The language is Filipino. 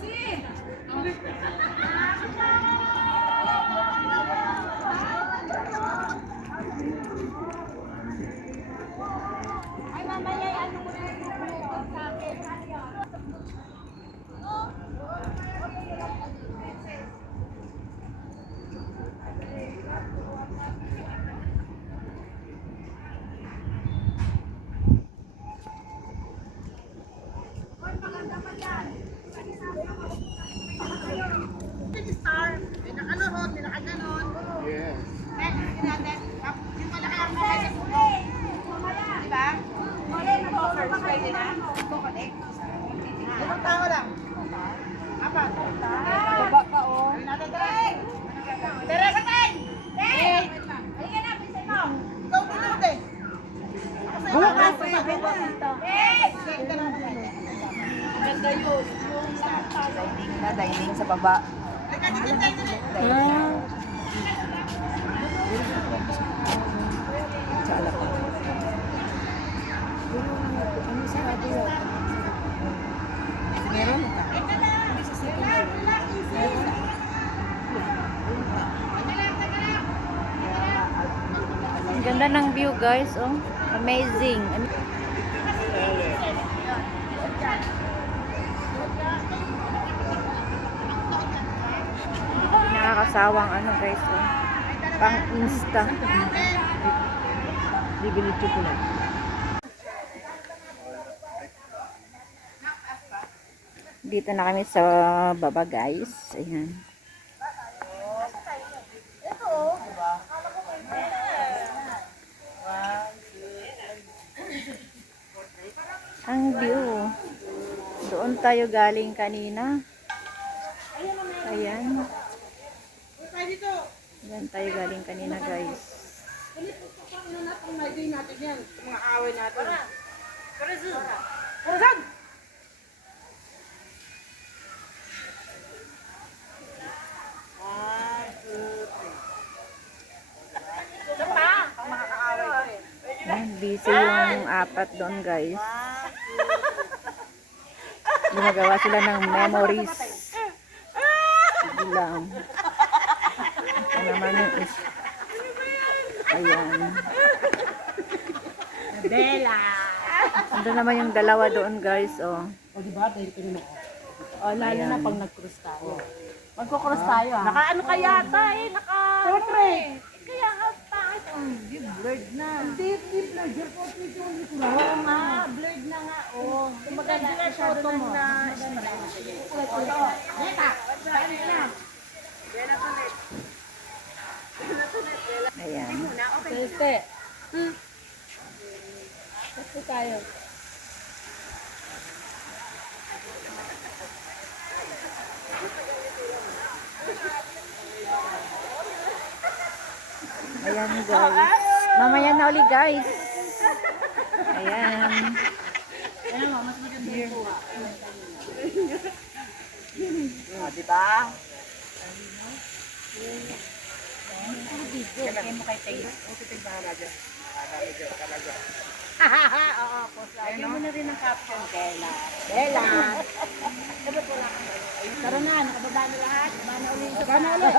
Ay, mamaya ano mo na yung sa akin. Yes. Ilang tao lang? Apat. Baba ka, oh. Teresa, ten! Hey! Halika na, pinsan mo. Ikaw tinod eh. Bukas, sabi mo dito. Hey! Ganda yun. Na dining sa baba. Halika, dito, dito. Sa alak. Ano sa radio? Meron ka? Ang ganda ng view, guys. Oh, amazing. Nakakasawang ano, guys. Oh. Pang Insta. Bibili chocolate. Dito na kami sa baba, guys. Ayan. Ang view. Doon tayo galing kanina. Ayan. Doon tayo galing kanina, guys. Mga away natin. Karasan! Ayan, busy yung apat doon, guys. Gumagawa sila ng memories. Sige lang. Ito naman yung is. Ayan. Bella! Ando naman yung dalawa doon, guys. Oh. O diba? Dahil ito na ako. Oh, lalo na pag nag-cruise tayo. Magko-cruise tayo, ah. Naka-ano ka yata eh, Portrait! Kaya nga, pangit. Blurred na. Hindi pleasure po. Oo nga, blurred na nga. Oh. Kumbaga na, masyado mo. Neta! Ayan. Este. Este tayo. Ayan, guys. Mamaya na ulit, guys. Ayan. O diba? Kalagay mo kay Taylor. Okay, Taylor bahala dyan. Oo, post lang. Lagyan mo na rin ang caption, Kela. Bella! Tara na, nakababa na lahat. Baba na ulit. Baba na ulit.